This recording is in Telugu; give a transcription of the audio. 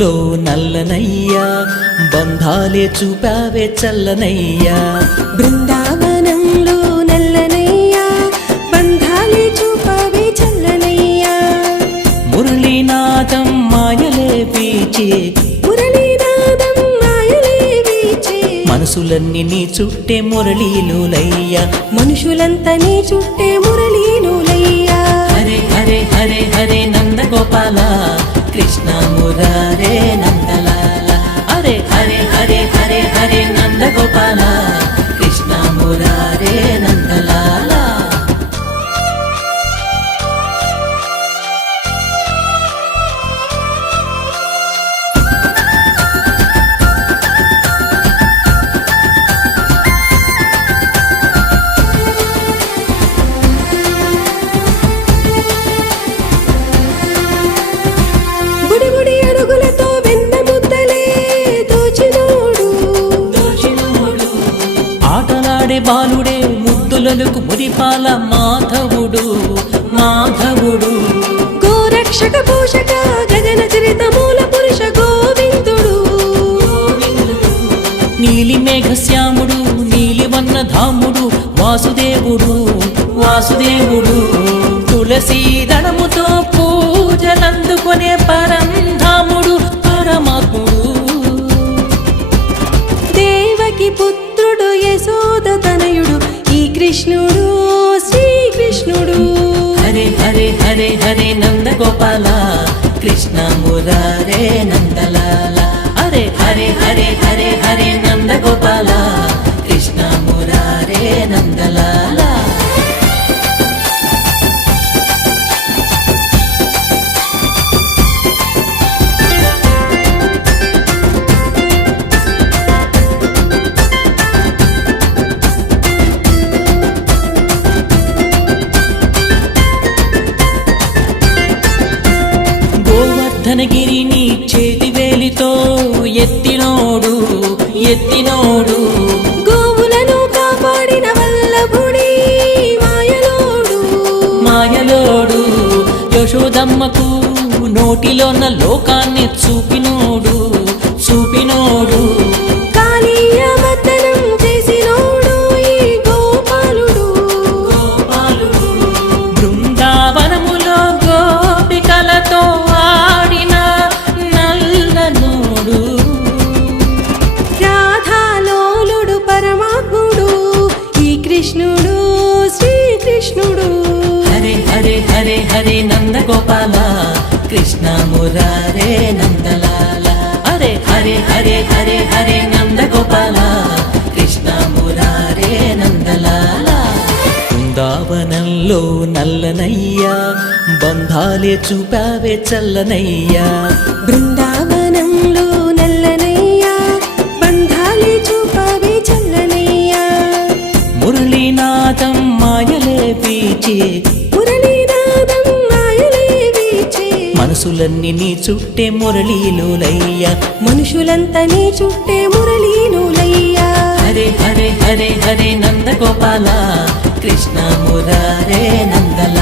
బృందావనంలో నల్లనయ్యా బంధాలే చూపావే చల్లనయ్యా బృందావనంలో నల్లనయ్యా బంధాలే చూపావే చల్లనయ్యా మురళీనాదం మాయలే వీచే మురళీనాదం మాయలే వీచే మనసులన్నీ నీ చుట్టే మురళీలులయ్యా మనుషులంతా నీ చుట్టే మురళీలులయ్యా హరే హరే హరే హరే నందగోపాల కృష్ణ మురారే నందలాల హరే హరే హరే హరే హరే నందగోపాల కృష్ణ మురారే నందలాల బుడిబుడి అడుగులతో వెన్న ముద్దలే దోచినోడు ఆటలాడే బాలుడే ముద్దులకు మురిపాల మాధవుడు మాధవుడు గోరక్షక పోషక గగన చరిత మూల పురుష గోవిందుడు నీలి మేఘశ్యాముడు నీలివన్న ధాముడు వాసుదేవుడు వాసుదేవుడు తులసీ దళముతో పూజలందుకునే పరంధాముడు పరమాత్ముడు దేవకి పుత్రుడు యశోద తనయుడు ఈ కృష్ణుడు శ్రీకృష్ణుడు హరే హరే హరే హరే నందగోపాల కృష్ణ మురారే నందలాల హరే హరే హరే హరే హరే నందగోపాల కృష్ణ మురారే నందలాల గోవర్ధనగిరిని చేతివేలితో ఎత్తినోడు ఎత్తినోడు గోవులను కాపాడిన వల్లభుడి మాయలోడు మాయలోడు యశోదమ్మకు నోటిలోన లోకాన్ని చూపినోడు చూపినోడు కాళీయమర్దనం చేసినోడు ఈ గోపాలుడు గోపాలుడు బృందావనములో గోపికలతో ఆడిన నల్లనోడు రాధాలోలుడు పరమాత్ముడు ఈ కృష్ణుడు శ్రీకృష్ణుడు హరే హరే హరే హరే నందగోపాల కృష్ణ మురారే నందలాల హరే హరే హరే హరే హరే నందగోపాల కృష్ణ మురారే నందలాల బృందావనంలో నల్లనయ్యా బంధాలే చూపావే చల్లనయ్యా బృందావనంలో నల్లనయ్యా బంధాలే చూపావే చల్లనయ్యా మురళీనాదం మాయలే వీచే మురళీనాదం మాయలే వీచే మనసులన్నీ నీ చుట్టే మురళీలులయ్యా మనుషులంతా నీ చుట్టే మురళీలులయ్యా హరే హరే హరే హరే నందగోపాల కృష్ణ మురారే నందలాల